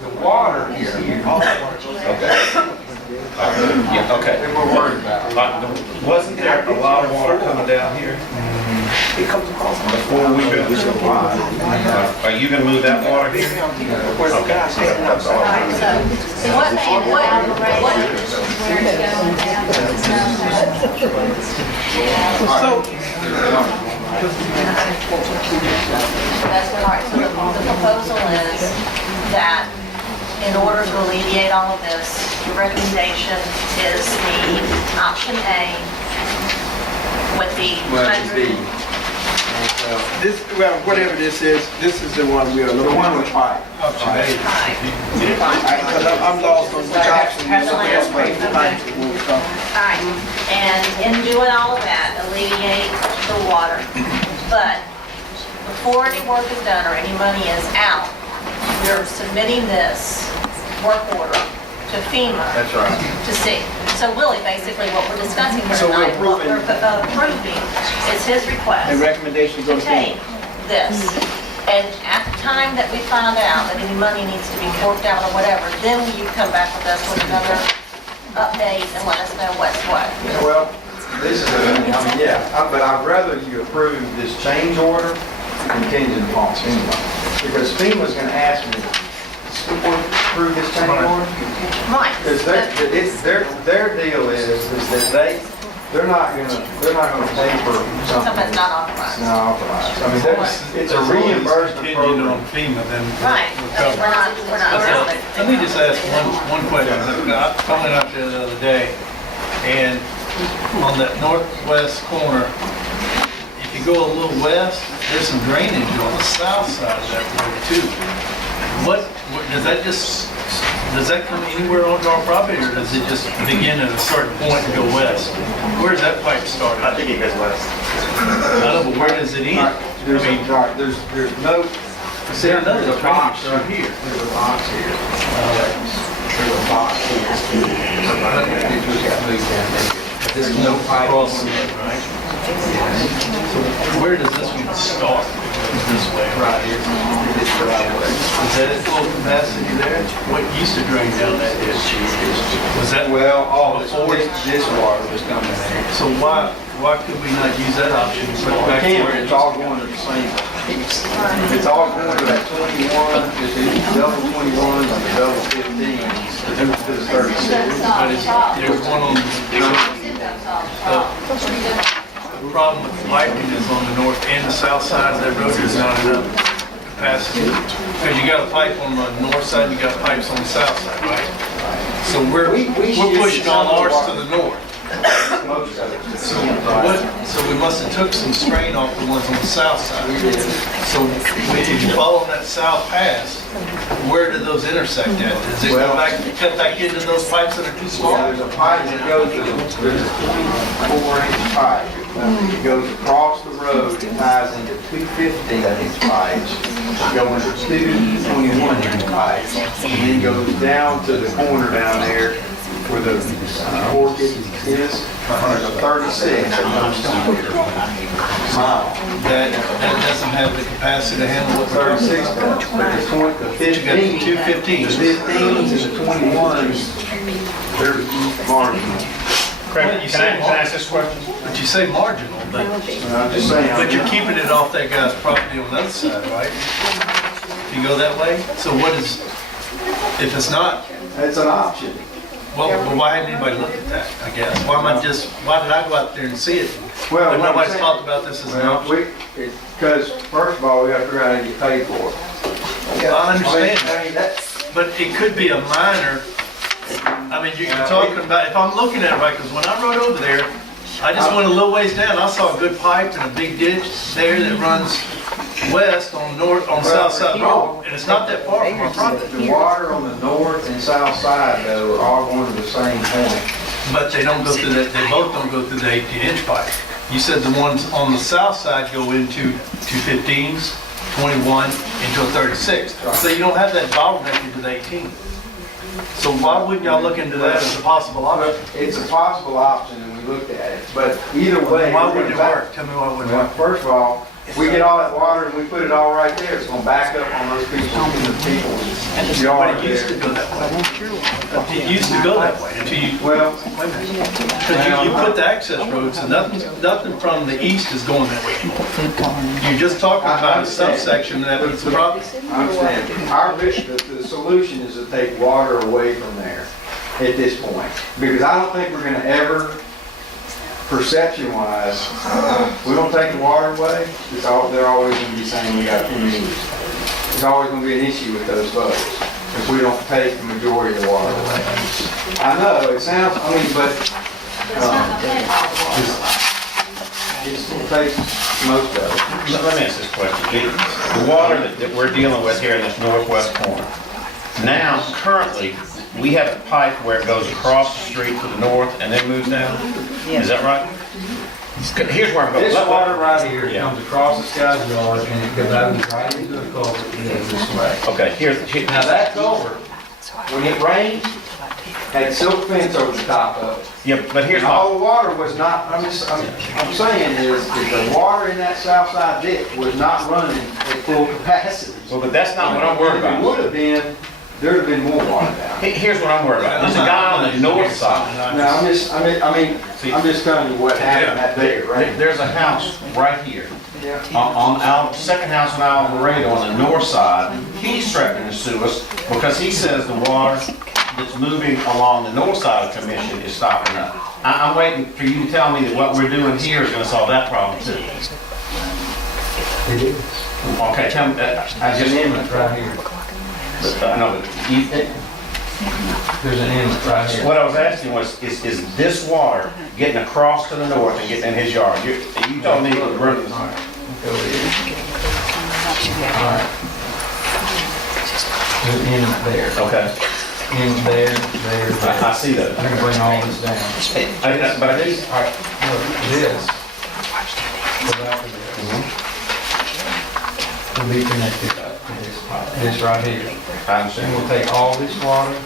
the water is here. Okay. Yeah, okay. And we're worried about it. Wasn't there a lot of water coming down here? Before we built this line? Are you gonna move that water here? Where's the guy standing outside? So what that's what, all right, so the proposal is that in order to alleviate all of this, your recommendation is the option A with the Well, it's 100. B. This, well, whatever this is the one we're, the one with pipe. Right. Because I'm lost on which option is the best way to pipe. All right, and in doing all of that, alleviate the water. But before any work is done or any money is out, we're submitting this work order to FEMA. That's right. To see. So really, basically, what we're discussing here So we're tonight, what we're approving- approving is his request And recommendation to goes take to this. And at the time that we find out that any money needs to be worked out or whatever, then you come back with us with another update and let us know what's what. Well, this is, but I'd rather you approve this change order contingent upon FEMA. Because FEMA's gonna ask me, to approve this change order? Right. Because their deal is that they're not gonna pay for something Something's not authorized. not authorized. I mean, it's a reimbursement Contingent program. on FEMA, then Right. we're I mean, covered. we're not. Let me just ask one question. I found it out there the other day, and on that northwest corner, if you go a little west, there's some drainage on the south side of that road too. Does that come anywhere onto our property, or does it just begin at a certain point and go west? Where does that pipe start? I think it goes west. I don't know, but where does it end? There's, I mean, there's no, see, I know there's there's a box drainage right here. There's a box here. There's a box here. This no cross, right? So where does this one start? This way, Right here. It's the right way. Is that at full capacity there? What used to drain down that ditch? Was that, Well, all this water was coming in there. so why could we not use that option? and put it We back to can't, where it it's all going to the same. It's all going to that 21, it's the double 21s and the double 15s, to the 36. But there's one on, the problem with piping is on the north and the south side of that road, there's not enough capacity. Because you got a pipe on the north side, you got pipes on the south side, right? So we're pushing all ours to the north. Most of it. So we must have took some strain off the ones on the south side. So if you follow that south pass, where do those intersect at? Does it go back, cut back into those pipes that are too small? There's a pipe that goes to there's a 24-inch pipe. It goes across the road, it ties into two 15-inch pipes, go into two 21-inch pipes, and then goes down to the corner down there where the orchid is, there's a 36 mile. That doesn't have the capacity to handle what we're 36, talking but the 15, Two 15s. The 15s and the 21s, they're marginal. Craig, Can I ask this question? But you say marginal, but I'm just saying. you're keeping it off that guy's property on the other side, right? If you go that way? So what is, if it's not, It's an option. well, why hadn't anybody looked at that, I guess? Why did I go out there and see it? Well, But what I'm nobody's saying- talked about this as an Well, option. because first of all, we have to figure out how to get paid for it. I understand I mean, that's, But it could be a minor, I mean, you're talking about, if I'm looking at it right, because when I rode over there, I just went a little ways down, I saw a good pipe and a big ditch there that runs west on south side road, and it's not that far from our property. the water on the north and south side though are all going to the same point. But they don't go through that, they both don't go through the 18-inch pipe. You said the ones on the south side go into 215s, 21, into a 36. So you don't have that bottleneck into the 18. So why wouldn't y'all look into that as a possible option? It's a possible option and we looked at it, but either way. Why we're wouldn't it gonna work? Tell me why it wouldn't Well, work. first of all, we get all that water and we put it all right there, it's gonna back up on those people's yard But it used to there. go that way. It used to go that way until you, Well, wait a minute. Because you put the access roads and nothing from the east is going that way. You're just talking about a subsection that was the problem. I understand. Our vision, the solution is to take water away from there at this point. Because I don't think we're gonna ever, perception-wise, we don't take the water away, they're always gonna be saying we got too many. There's always gonna be an issue with those folks if we don't take the majority of the water away. I know, it sounds, I mean, but, it's gonna take most of it. Let me ask this question. The water that we're dealing with here in this northwest corner, now, currently, we have a pipe where it goes across the street to the north and then moves down? Is that right? Here's where I'm going. This water right here Yeah. comes across the sky's yard and it goes out right into the culvert and goes this way. Okay, Now that culvert, when it rained, had silk fence over the top of it. yeah, but here's And my, all the water was not, I'm saying is that the water in that south side ditch was not running at full capacity. well, but that's not what I'm worried If it about. would have been, there'd have been more water down. Here's what I'm worried about. There's a guy on the north side. No, I'm just telling you what happened that day, right? There's a house right here. Yeah. On our second house on Alvarado on the north side, he's threatening to sue us because he says the water that's moving along the north side of Commission is stopping up. I'm waiting for you to tell me that what we're doing here is gonna solve that problem too. It is. Okay, tell me, I There's an just, inlet right here. I know, but There's an inlet right here. what I was asking was, is this water getting across to the north and getting in his yard? You told me it was running. Go ahead. All right. There's an inlet there. Okay, Inlet there, there, I there. see that. I'm gonna bring all this down. But I think, All right, look, this. Go back to this. Will be connected up to this right here. I And understand. we'll take all this water.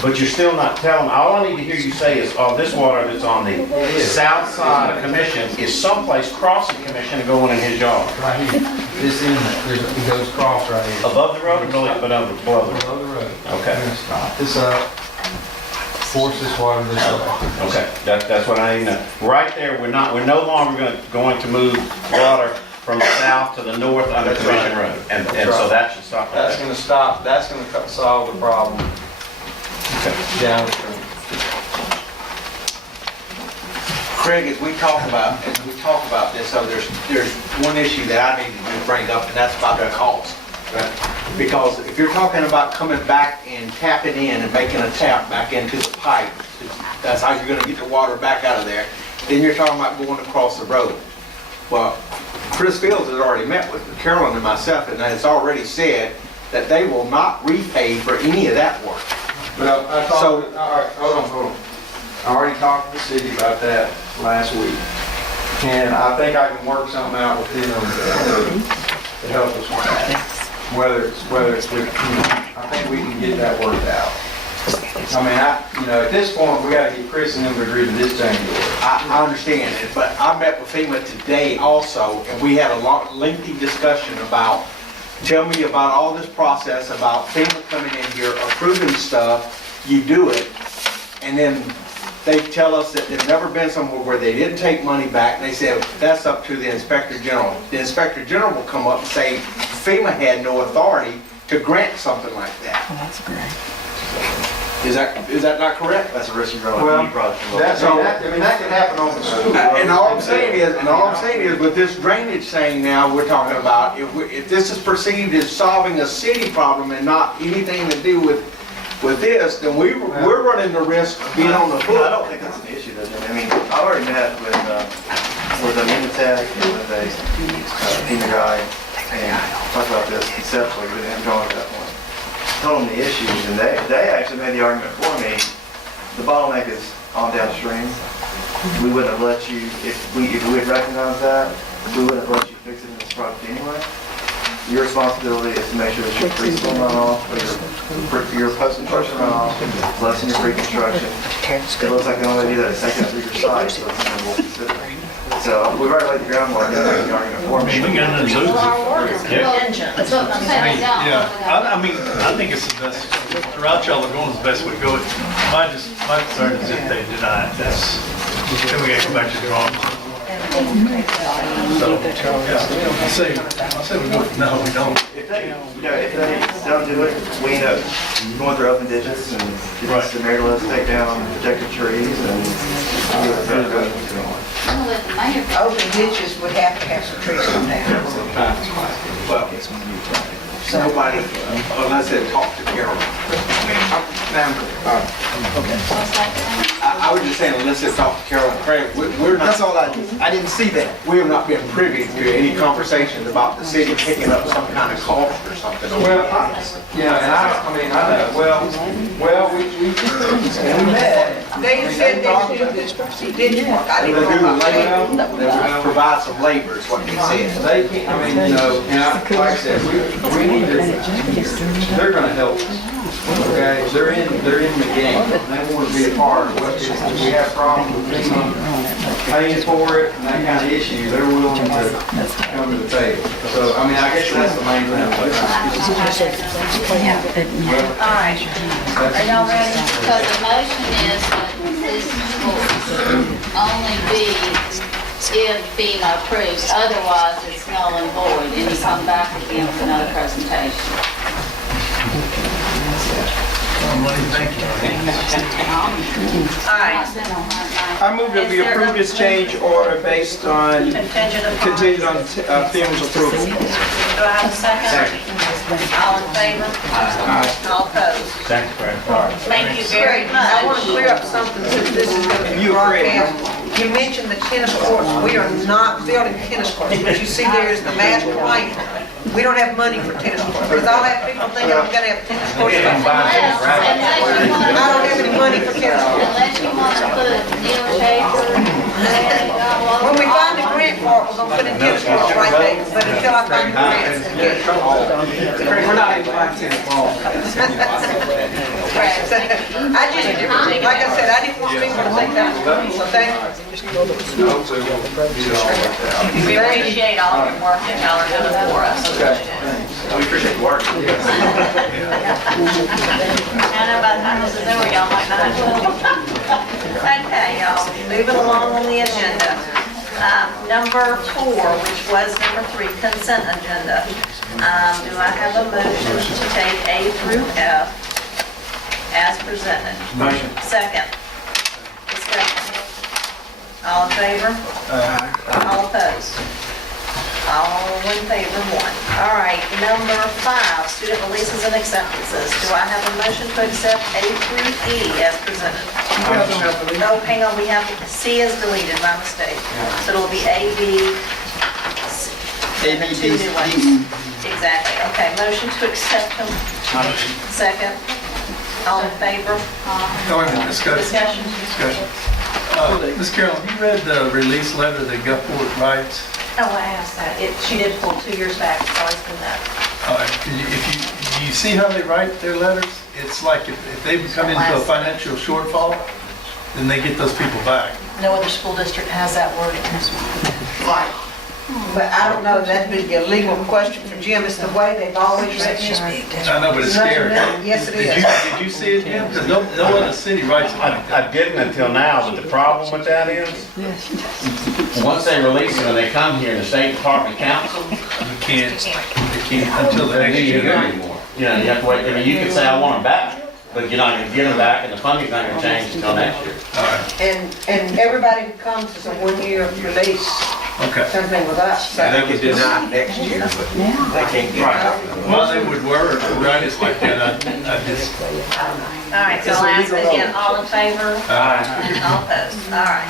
But you're still not telling, all I need to hear you say is, oh, this water that's on the south side of Commission is someplace crossing Commission and going in his yard. Right here. This inlet, it goes across right here. Above the road or below the road? Below the road. Okay. We're gonna stop this up, force this water this way. Okay, that's what I need to know. Right there, we're no longer going to move water from the south to the north under That's Commission right. Road. And That's so right. that should stop That's that. gonna stop, that's gonna solve the problem downstream. Craig, as we talk about this, so there's one issue that I need to bring up, and that's about the cost. Because if you're talking about coming back and tapping in and making a tap back into the pipe, that's how you're gonna get the water back out of there, then you're talking about going across the road. Well, Chris Fields has already met with Carolyn and myself, and has already said that they will not repay for any of that work. Well, I talked, all right, hold on. I already talked to the city about that last week. And I think I can work something out with them to help us with that. Whether it's with, I think we can get that worked out. I mean, at this point, we gotta get Chris and them to agree to this change order. I understand it, but I met with FEMA today also, and we had a lengthy discussion about, tell me about all this process, about FEMA coming in here, approving stuff, you do it, and then they tell us that there's never been somewhere where they didn't take money back, and they said, that's up to the Inspector General. The Inspector General will come up and say, FEMA had no authority to grant something like that. That's great. Is that not correct? That's a risk you're going Well, to probably. that can happen on the school. And all I'm saying is, with this drainage thing now we're talking about, if this is perceived as solving a city problem and not anything to do with this, then we're running the risk of being on the I hook. don't think that's an issue, though. I mean, I already met with a Minitech and with a FEMA guy and talked about this conceptually, we didn't have gone at that point. Told them the issues, and they actually made the argument for me. The bottleneck is on downstream. We wouldn't have let you, if we had recognized that, we wouldn't have let you fix it in this project anyway. Your responsibility is to make sure that your pre-storm runoff, or your post-construction runoff, is less than your pre-construction. It looks like the only way to do that is take that through your site, so it's something we'll consider. So we've already laid the groundwork, you aren't even for me. We got another Zeus. Engine. That's what I'm saying, Yeah, yeah. I mean, I think it's the best, the route y'all are going is the best way to go. My concern is if they deny it, then we gotta go back to the drawing board. So, yeah, I say we go, no, we don't. If they, if they don't do it, we end up going through open ditches and just the mayor lets take down protected trees and do it better than what's going on. I'm gonna let the mayor. Open ditches would have to have some trees come down. Well, nobody, unless they talk to Carolyn. I was just saying, unless they talk to Carolyn Craig, we're That's not, all I did. I didn't see that. we have not been privy to any conversations about the city picking up some kind of cost or something. Well, I mean, we met. They said they do this, ditch work. I They didn't do know the about labor, that. they will provide some labor, is what they said. They can't, I mean, you know, and like I said, we need to, they're gonna help us. Okay, they're in the game. They want to be a part of what, if we have problems with them paying for it and that kind of issue, they're willing to come to the table. So, I mean, I guess that's the main thing. All right. Are y'all ready? Because the motion is that this will only be if FEMA approves, otherwise it's null and void, and you come back again with another presentation. All right. I move that we approve this change order based on, contingent on FEMA's approval. Do I have a second? All in favor? All opposed? Thanks, Craig. Thank you very I want to much. clear up something since this is going to be You agree. broadcast. You mentioned the tennis courts. We are not building tennis courts. What you see there is the master plan. We don't have money for tennis courts. Because I'll have people thinking I'm going to have tennis courts. Unless you I want don't have any money for tennis courts. unless you want to put Neil Schaefer and, When we find the grant for it, we're going to put in tennis courts right there. But until I find the grant, We're not even buying tennis balls. I just, like I said, I didn't want people to think that was funny, so thank you. We appreciate all your work that y'all are doing for us. We appreciate the work. I know by the time this is over, y'all might not. Okay, y'all, moving along on the agenda. Number 4, which was number 3, consent agenda. Do I have a motion to take A through F as presented? Motion. Second. Discussion. All in favor? All opposed? All in favor, 1. All right, number 5, student releases and acceptances. Do I have a motion to accept A through E as presented? No, hang on, we have, C is deleted by mistake. So it'll be A, B, C, and the 2 new ones. Exactly, okay, motion to accept them. Second. All in favor? Go ahead, discussion. Discussion? Ms. Carolyn, you read the release letter that Gulfport writes? Oh, I asked that. She did pull 2 years back, it's always been that. Do you see how they write their letters? It's like if they come into a financial shortfall, then they get those people back. No other school district has that wording. Right. But I don't know, that'd be a legal question for Jim. It's the way they've always written it. I know, but it's scary. Yes, it Did you see it, Jim? Because no other city writes it like that. I didn't until now, but the problem with that is, once they release them and they come here and the State Department council, You can't until the they next need you year. anymore. You know, you have to wait, I mean, you can say, I want them back, but you're not gonna get them back and the funding's not gonna change until next year. And everybody who comes is a one-year release, Okay. something with us. So They can deny it next year, but they can't get it. Well, they would write it like that. I just, All right, so I'll ask again, all in favor? All opposed? All right.